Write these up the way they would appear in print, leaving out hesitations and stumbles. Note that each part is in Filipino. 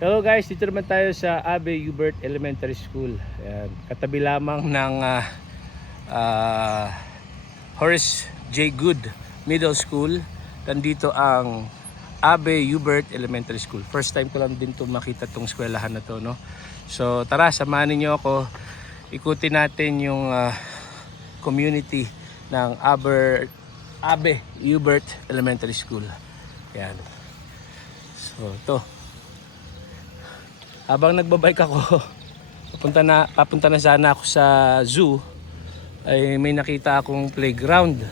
Hello guys, dito naman tayo sa Abe Hubert Elementary School. Ayan, katabi lamang ng Horace J. Good Middle School. Nandito ang Abe Hubert Elementary School. First time ko lang din to makita tong eskwelahan na to, no? So tara, samahan niyo ako. Ikutin natin yung community ng Abe Hubert Elementary School. Ayan. So to. Habang nagbabike ako, papunta na sana ako sa zoo, ay may nakita akong playground.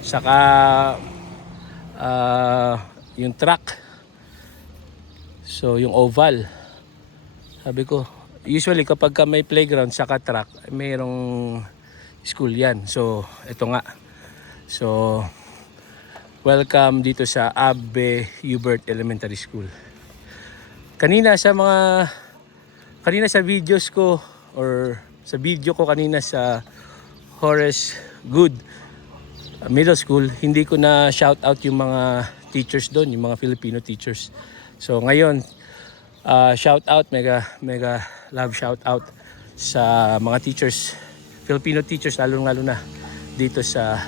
Saka yung track. So yung oval. Sabi ko, usually kapag may playground saka track, mayroong school yan. So ito nga. So welcome dito sa Abe Hubert Elementary School. Kanina sa videos ko or sa video ko kanina sa Horace Good Middle School, hindi ko na shout out yung mga teachers doon, yung mga Filipino teachers. So ngayon, shout out, mega love shout out sa mga teachers, Filipino teachers, lalo na dito sa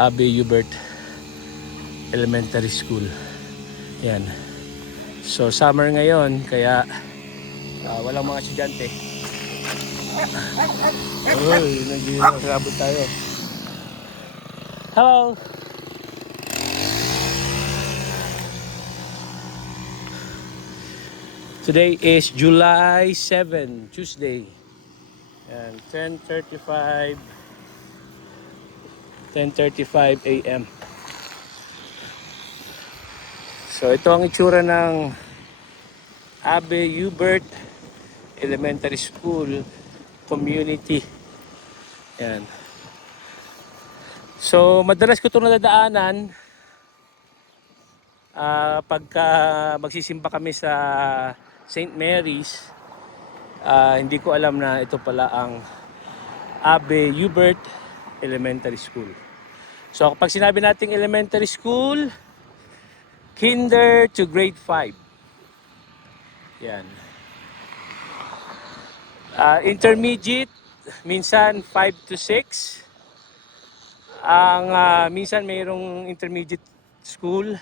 Abe Hubert Elementary School. Yan. So summer ngayon, kaya walang mga estudyante. Uy, nag-iabot tayo. Hello! Today is July 7, Tuesday. And 10:35 a.m. So ito ang itsura ng Abe Hubert Elementary School community. Yan. So madalas ko ito nadadaanan pagka magsisimba kami sa St. Mary's. Hindi ko alam na ito pala ang Abe Hubert Elementary School. So kapag sinabi nating elementary school, Kinder to grade 5. Yan. Intermediate, minsan 5 to 6. Minsan mayroong intermediate school.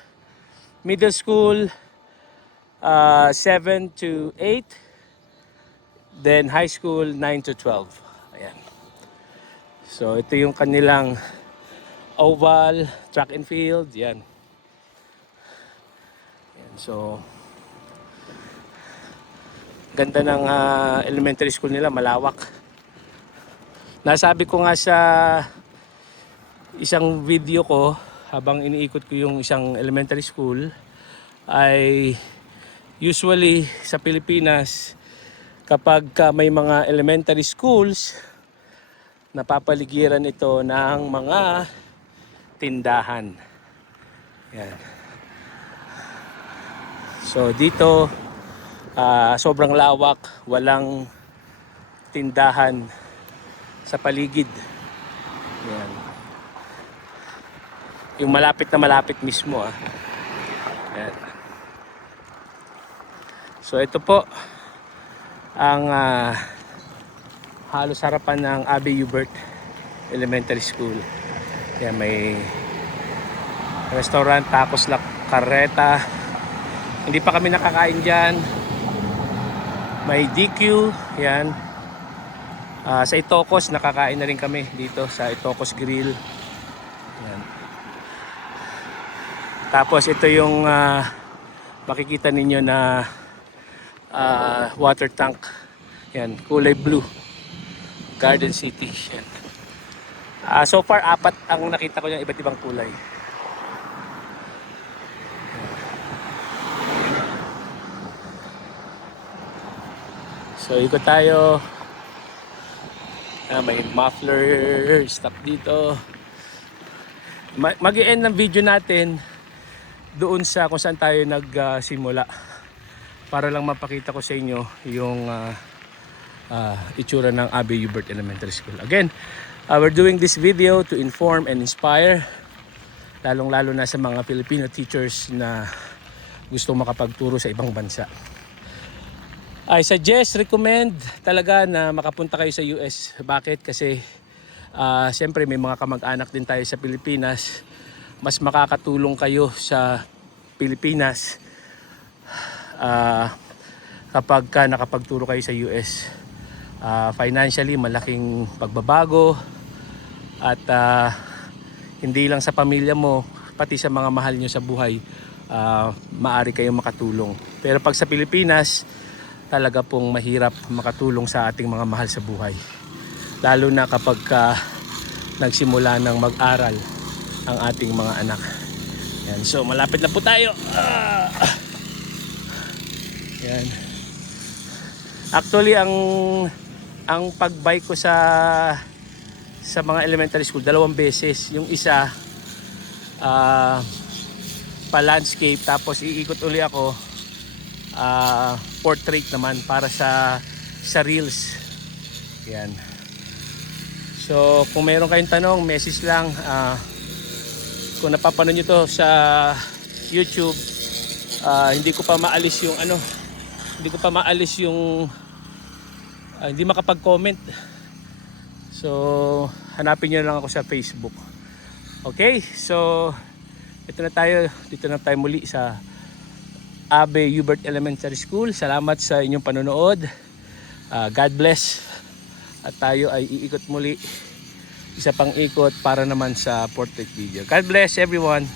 Middle school, 7 to 8. Then high school, 9 to 12. Ayan. So ito yung kanilang oval, track and field. Yan. So ganda ng elementary school nila, malawak. Nasabi ko nga sa isang video ko habang iniikot ko yung isang elementary school, ay usually sa Pilipinas kapag may mga elementary schools, napapaligiran ito ng mga tindahan. Yan. So dito sobrang lawak, walang tindahan sa paligid. Yan. Yung malapit mismo. Yan. So ito po ang halos harapan ng Abe Hubert Elementary School. Yan, may restaurant, Tacos La Carreta. Hindi pa kami nakakain dyan. May DQ, yan. Sa Itokos, nakakain na rin kami dito sa Itokos Grill. Yan. Tapos ito yung makikita ninyo na water tank. Yan, kulay blue. Garden City. Yan. So far, 4 ang nakita ko yung iba't ibang kulay. So ikot tayo. May muffler stock dito. Mag-i-end ng video natin doon sa kung saan tayo nagsimula, para lang mapakita ko sa inyo yung itsura ng Abe Hubert Elementary School. Again, we're doing this video to inform and inspire, lalong-lalo na sa mga Filipino teachers na gustong makapagturo sa ibang bansa. I suggest, recommend talaga na makapunta kayo sa US. Bakit? Kasi siyempre may mga kamag-anak din tayo sa Pilipinas. Mas makakatulong kayo sa Pilipinas kapag nakapagturo kayo sa US. Financially, malaking pagbabago at hindi lang sa pamilya mo, pati sa mga mahal nyo sa buhay, maaari kayong makatulong. Pero pag sa Pilipinas, talaga pong mahirap makatulong sa ating mga mahal sa buhay. Lalo na kapag nagsimula ng mag-aral ang ating mga anak. Yan. So malapit na po tayo. Yan. Actually, ang pag-bike ko sa mga elementary school, 2 beses. Yung isa pa landscape, tapos iikot uli ako portrait naman para sa reels. Yan. So kung mayroon kayong tanong, message lang. Kung napapanood nyo to sa YouTube, hindi ko pa maalis yung hindi makapag-comment. So hanapin nyo lang ako sa Facebook. Okay, so dito na tayo muli sa Abe Hubert Elementary School. Salamat sa inyong panonood. God bless. At tayo ay iikot muli. Isa pang ikot para naman sa portrait video. God bless everyone.